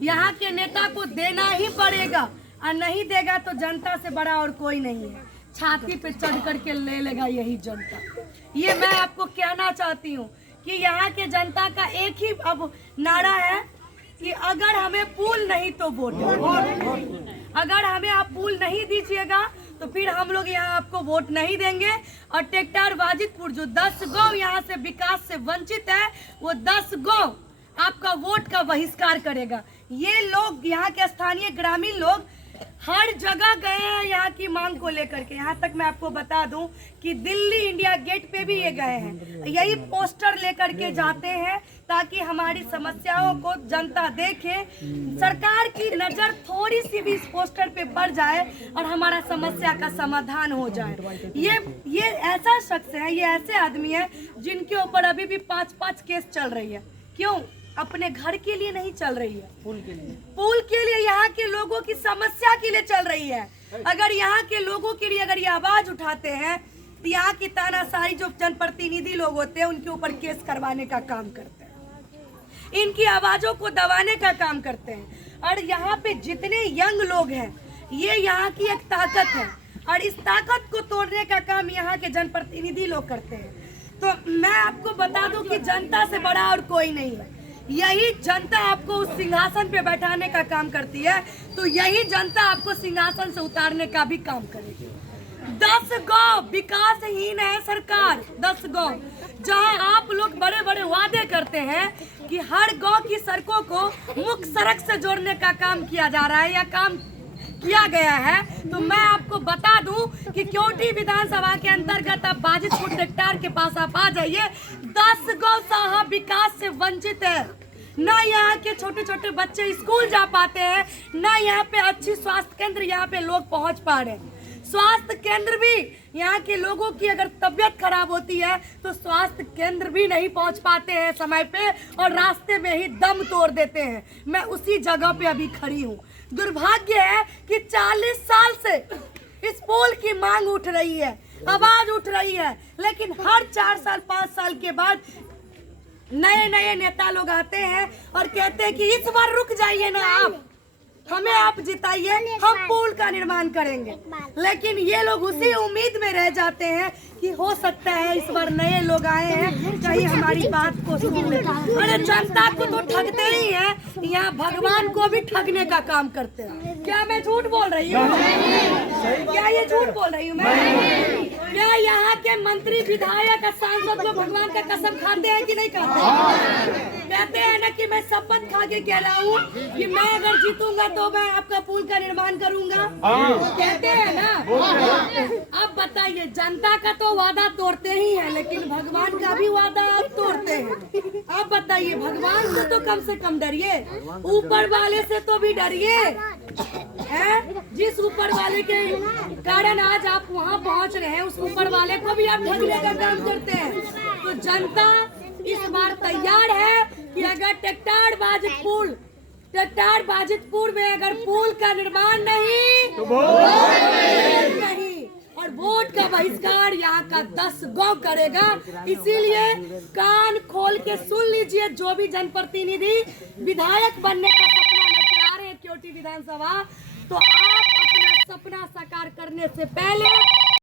यहाँ के नेता को देना ही पड़ेगा, और नहीं देगा तो जनता से बड़ा और कोई नहीं है। छाती पे चढ़ करके ले लेगा यही जनता। ये मैं आपको कहना चाहती हूँ कि यहाँ के जनता का एक ही अब नारा है कि अगर हमें पुल नहीं तो वोट, अगर हमें आप पुल नहीं दीजिएगा तो फिर हम लोग यहाँ आपको वोट नहीं देंगे। और टेक्टार वाजिदपुर जो 10 गांव यहाँ से विकास से वंचित है, वो 10 गांव आपका वोट का बहिष्कार करेगा। ये लोग यहाँ के स्थानीय ग्रामीण लोग हर जगह गए हैं यहाँ की मांग को लेकर के। यहाँ तक मैं आपको बता दूं कि दिल्ली इंडिया गेट पे भी ये गए हैं, यही पोस्टर लेकर के जाते हैं ताकि हमारी समस्याओं को जनता देखे, सरकार की नजर थोड़ी सी भी इस पोस्टर पे पड़ जाए और हमारा समस्या का समाधान हो जाए। ये ऐसा शख्स है, ये ऐसे आदमी है जिनके ऊपर अभी भी 5-5 केस चल रही है। क्यों? अपने घर के लिए नहीं चल रही है, पुल के लिए, यहाँ के लोगों की समस्या के लिए चल रही है। अगर यहाँ के लोगों के लिए अगर ये आवाज उठाते हैं तो यहाँ की तानाशाही जो जनप्रतिनिधि लोग होते हैं उनके ऊपर केस करवाने का काम करते हैं, इनकी आवाजों को दबाने का काम करते हैं। और यहाँ पे जितने यंग लोग हैं, ये यहाँ की एक ताकत है और इस ताकत को तोड़ने का काम यहाँ के जनप्रतिनिधि लोग करते हैं। तो मैं आपको बता दूं कि जनता से बड़ा और कोई नहीं है। यही जनता आपको उस सिंहासन पे बैठाने का काम करती है, तो यही जनता आपको सिंहासन से उतारने का भी काम करेगी। 10 गांव विकासहीन है सरकार, 10 गांव जहां आप लोग बड़े बड़े वादे करते हैं कि हर गांव की सड़कों को मुख्य सड़क से जोड़ने का काम किया जा रहा है या काम किया गया है। तो मैं आपको बता दूं कि क्योंकि विधानसभा के अंतर्गत आप वाजिदपुर टेक्टार के पास आप आ जाइए, 10 गांव साहब विकास से वंचित है। ना यहाँ के छोटे छोटे बच्चे स्कूल जा पाते हैं, ना यहाँ पे अच्छी स्वास्थ्य केंद्र यहाँ पे लोग पहुँच पा रहे हैं। स्वास्थ्य केंद्र भी यहाँ के लोगों की अगर तबीयत खराब होती है तो स्वास्थ्य केंद्र भी नहीं पहुँच पाते हैं समय पे और रास्ते में ही दम तोड़ देते हैं। मैं उसी जगह पे अभी खड़ी हूँ। दुर्भाग्य है कि 40 साल से इस पुल की मांग उठ रही है, आवाज उठ रही है, लेकिन हर 4 साल 5 साल के बाद नए नए नेता लोग आते हैं और कहते हैं कि इस बार रुक जाइए ना, आप हमें आप जिताइए, हम पुल का निर्माण करेंगे। लेकिन ये लोग उसी उम्मीद में रह जाते हैं कि हो सकता है इस बार नए लोग आए हैं, कहीं हमारी बात को सुन ले। अरे जनता को तो ठगते ही हैं, यहाँ भगवान को भी ठगने का काम करते हैं। क्या मैं झूठ बोल रही हूँ? क्या ये झूठ बोल रही हूँ मैं? क्या यहाँ के मंत्री विधायक सांसद लोग भगवान का कसम खाते हैं कि नहीं खाते? कहते हैं ना कि मैं शपथ खा के कह रहा हूँ कि मैं अगर जीतूंगा तो मैं आपका पुल का निर्माण करूंगा, कहते हैं ना। अब बताइए, जनता का तो वादा तोड़ते ही है, लेकिन भगवान का भी वादा आप तोड़ते हैं। आप बताइए, भगवान से तो कम से कम डरिए, ऊपर वाले से तो भी डरिए। जिस ऊपर वाले के कारण आज आप वहाँ पहुँच रहे हैं, उस ऊपर वाले को भी आप ठगने का काम करते हैं। तो जनता इस बार तैयार है कि अगर टेक्टार वाजिदपुर में अगर पुल का निर्माण नहीं तो वोट नहीं, और वोट का बहिष्कार यहाँ का 10 गांव करेगा। इसीलिए कान खोल के सुन लीजिए, जो भी जनप्रतिनिधि विधायक बनने का सपना लेके आ रहे हैं क्योटी विधानसभा, तो आप अपना सपना साकार करने से पहले